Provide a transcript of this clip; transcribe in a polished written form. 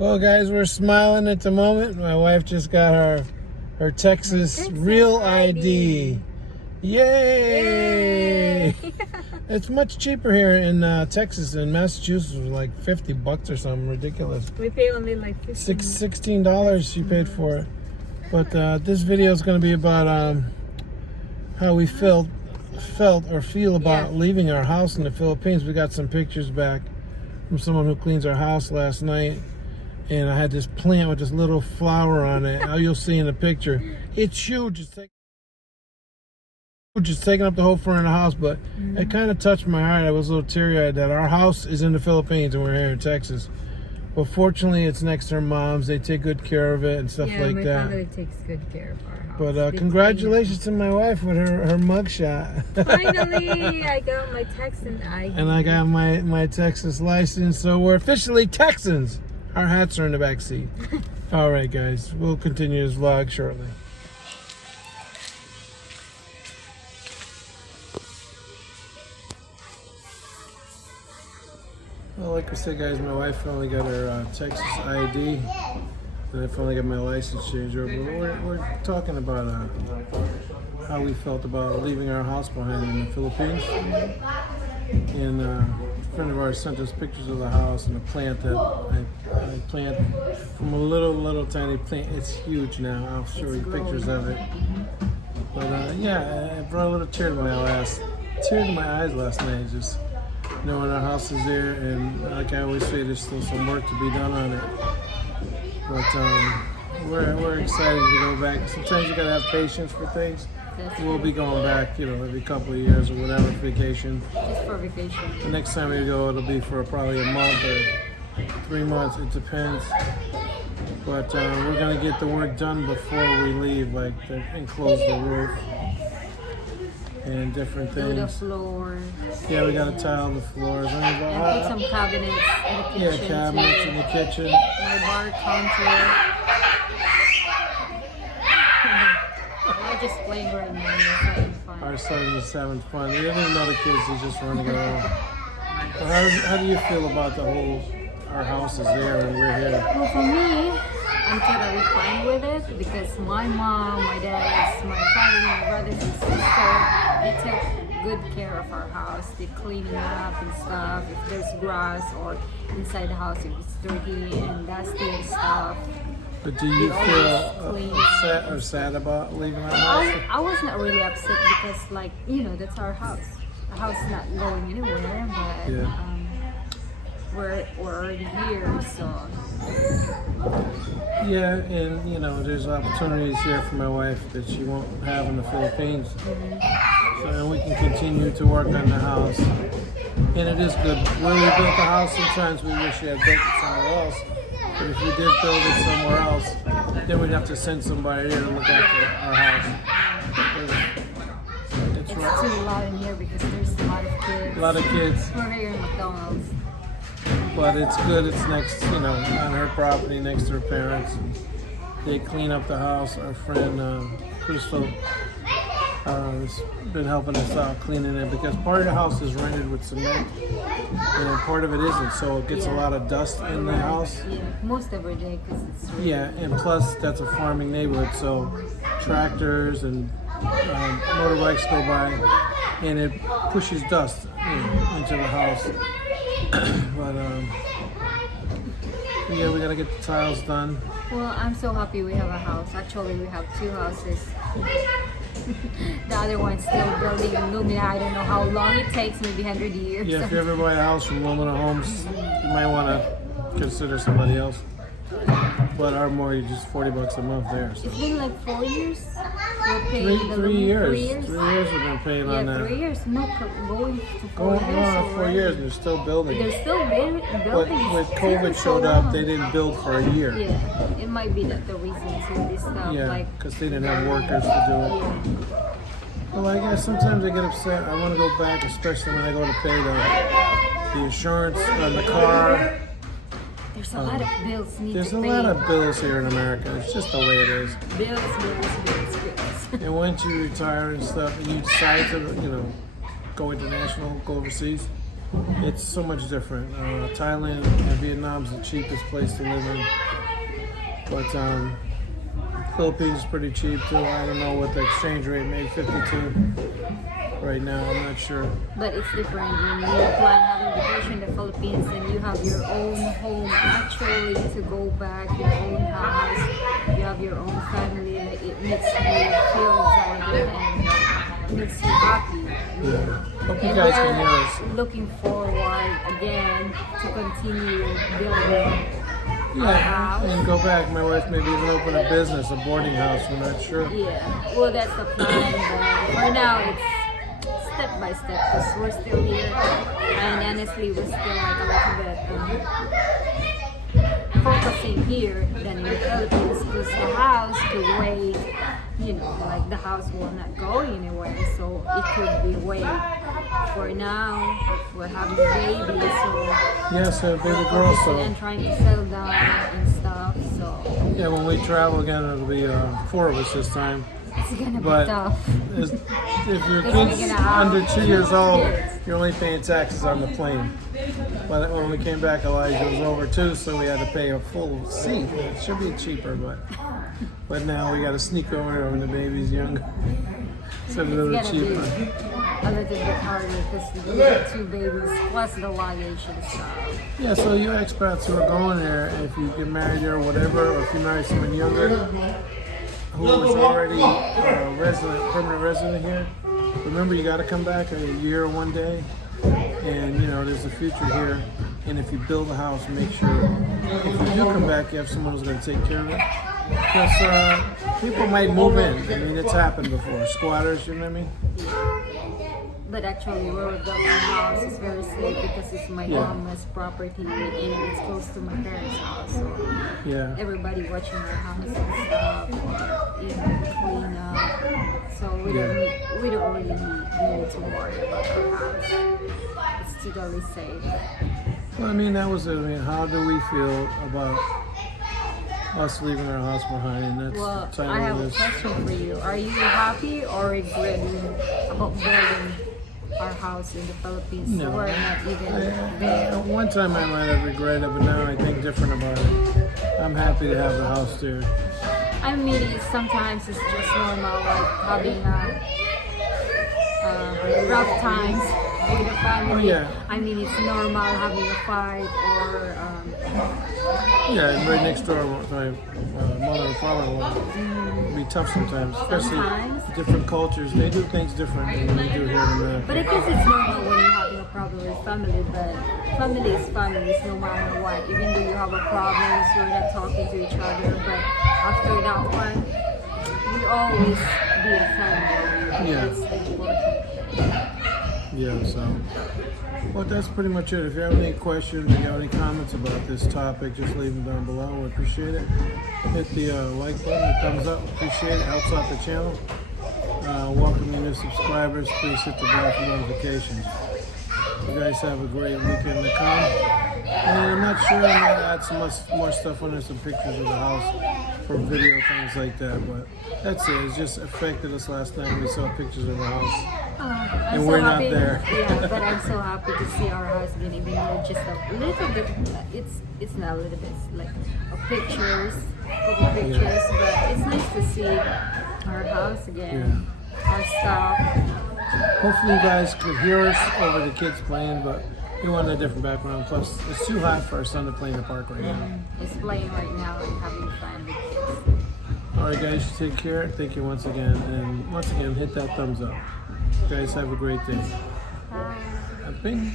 Well, guys, we're smiling at the moment. My wife just got her Texas Real ID. Yay! It's much cheaper here in Texas than Massachusetts. It was like $50 or something ridiculous. We pay only like $16 she paid for it. But this video is going to be about how we felt or feel about leaving our house in the Philippines. We got some pictures back from someone who cleans our house last night. And I had this plant with this little flower on it. How you'll see in the picture. It's huge. It's taking up the whole front of the house, but it kind of touched my heart. I was a little teary-eyed that our house is in the Philippines and we're here in Texas. But fortunately, it's next to her mom's. They take good care of it and stuff like my that. family takes good care of our house. But congratulations to my wife with her mugshot. Finally, I got my Texan ID. And I got my Texas license, so we're officially Texans. Our hats are in the back seat. All right, guys, we'll continue this vlog shortly. Well, like I said, guys, my wife finally got her Texas ID, and I finally got my license changed over. But we're talking about how we felt about leaving our house behind in the Philippines. And a friend of ours sent us pictures of the house and a plant that I planted from a little tiny plant. It's huge now. I'll show you pictures of it. But yeah, it brought a little tear to my eyes last night, just knowing our house is there. And like I always say, there's still some work to be done on it. But we're excited to go back. Sometimes you gotta have patience for things. We'll be going back, every couple of years or whatever, vacation. Just for vacation. The next time we go, it'll be for probably a month or 3 months. It depends. But we're gonna get the work done before we leave, like enclose the roof and different things. Do the floor. Yeah, we gotta tile the floors. And put some cabinets in the kitchen. Yeah, cabinets in the kitchen. My bar counter. We're just playing right now. It's having fun. Our son is having fun. He doesn't even know the kids. He's just running around. Well, how do you feel about our house is there and we're here? Well, for me, I'm totally fine with it because my mom, my dad, my family, my brothers and sisters, they take good care of our house. They clean it up and stuff. If there's grass or inside the house, if it's dirty and dusty and stuff. But do you feel upset or sad about leaving our house? I was not really upset because, that's our house. The house is not going anywhere, but we're already here, so. Yeah, and there's opportunities here for my wife that she won't have in the Philippines. So we can continue to work on the house. And it is good. When we built the house, sometimes we wish we had built it somewhere else. But if we did build it somewhere else, then we'd have to send somebody here to look after our house. It's too loud in here because there's a lot of kids. A lot of kids. We're here in McDonald's. But it's good. It's next, on her property, next to her parents. And they clean up the house. Our friend Crystal has been helping us out cleaning it because part of the house is rendered with cement, and part of it isn't. So it gets a lot of dust in the house. Yeah, most every day because it's really and plus that's a farming neighborhood, so tractors and motorbikes go by, and it pushes dust into the house. But we gotta get the tiles done. Well, I'm so happy we have a house. Actually, we have two houses. The other one's still building in Lumina. I don't know how long it takes, maybe 100 years. Yeah, if you ever buy a house from Lumina Homes, you might want to consider somebody else. But our mortgage is $40 a month there. So. It's been like 4 years. We're paying Three years. 3 years. 3 years we've been paying on that. 3 years. No, going to 4 Going years. on 4 years, and they're still building. They're still building. But when COVID showed up, they didn't build for a year. Yeah, it might be that the reason to this stuff. Yeah, because they didn't have workers to do it. Yeah. Well, I guess sometimes I get upset. I want to go back, especially when I go to pay the insurance on the car. There's a lot of bills need There's to a pay. lot of bills here in America. It's just the way it is. Bills. And once you retire and stuff, and you decide to, go international, go overseas, it's so much different. Thailand and Vietnam's the cheapest place to live in, but Philippines is pretty cheap too. I don't know what the exchange rate, maybe 52 right now. I'm not sure. But it's different when you plan having vacation in the Philippines and you have your own home actually to go back, your own house, you have your own family. Like, it makes you feel excited and makes you happy. Yeah. Hope you And guys can hear us. we're looking forward again to continue building our Yeah, house. and go back. My wife maybe even open a business, a boarding house. We're not sure. Yeah, well, that's the plan, but for now it's step by step because we're still here, and honestly, we're still like a little bit focusing here than in the Philippines because the house could wait, you know, like the house will not go anywhere, so it could be wait. For now, we're having a baby, so Yes, a baby girl. So and trying to settle down and stuff, so yeah, when we travel again, it'll be 4 of us this time. it's gonna But be tough. If your Because kid's we're gonna have under 2 years old, kids. you're only paying taxes on the plane. But when we came back, Elijah was over too, so we had to pay a full seat. It should be cheaper, but now we got to sneak over there when the baby's younger. So it's a little It's gonna cheaper. be a little bit harder because we have 2 babies plus the luggage and stuff. Yeah, so you expats who are going there, if you get married there or whatever, or if you marry someone younger who was already a permanent resident here, remember you got to come back a year or 1 day, and you know there's a future here. And if you build a house, make sure if you do come back, you have someone who's going to take care of it. Because people might move in. I mean, it's happened before. Squatters, you know what I mean? But actually, where we built our house is very safe because it's my Yeah. mama's property and it's close to my parents' house. So Yeah. everybody watching our house and stuff, or, you know, clean up. So we don't really need to worry about our house. It's totally safe. Well, I mean, that was it. I mean, how do we feel about us leaving our house behind? And that's Well, the I title have of a this. question for you. Are you happy or regretting about building our house in the Philippines? No. We're not even there. One time I might have regretted it, but now I think different about it. I'm happy to have the house there. I mean, sometimes it's just normal, like having rough times with the family. Oh, yeah. I mean, it's normal having a fight or Yeah, and right next door, my mother and father-in-law, it'd be tough sometimes, especially Sometimes. different cultures. They do things different than we do here in America. but I guess it's normal when you're having a problem with family, but family is family no matter what. Even though you have a problem, you're not talking to each other, but after that one, we always be a family. Yeah. That's important. Yeah, so. Well, that's pretty much it. If you have any questions or you have any comments about this topic, just leave them down below. We appreciate it. Hit the like button, the thumbs up. Appreciate it. Helps out the channel. Welcome your new subscribers. Please hit the bell for notifications. You guys have a great weekend to come. And I'm not sure I might add some more stuff on there, some pictures of the house for video, things like that. But that's it. It just affected us last night. We saw pictures of the house. I'm And so we're not happy. there. Yeah, but I'm so happy to see our house again, even though just a little bit. It's not a little bit. It's like pictures, couple pictures, but it's nice to see our house again, our stuff. Hopefully you guys could hear us over the kids playing, but we want a different background. Plus, it's too hot for our son to play in the park right now. It's playing right now and having fun with kids. All right, guys, you take care. Thank you once again. And once again, hit that thumbs up. You guys have a great day. Bye. A bing.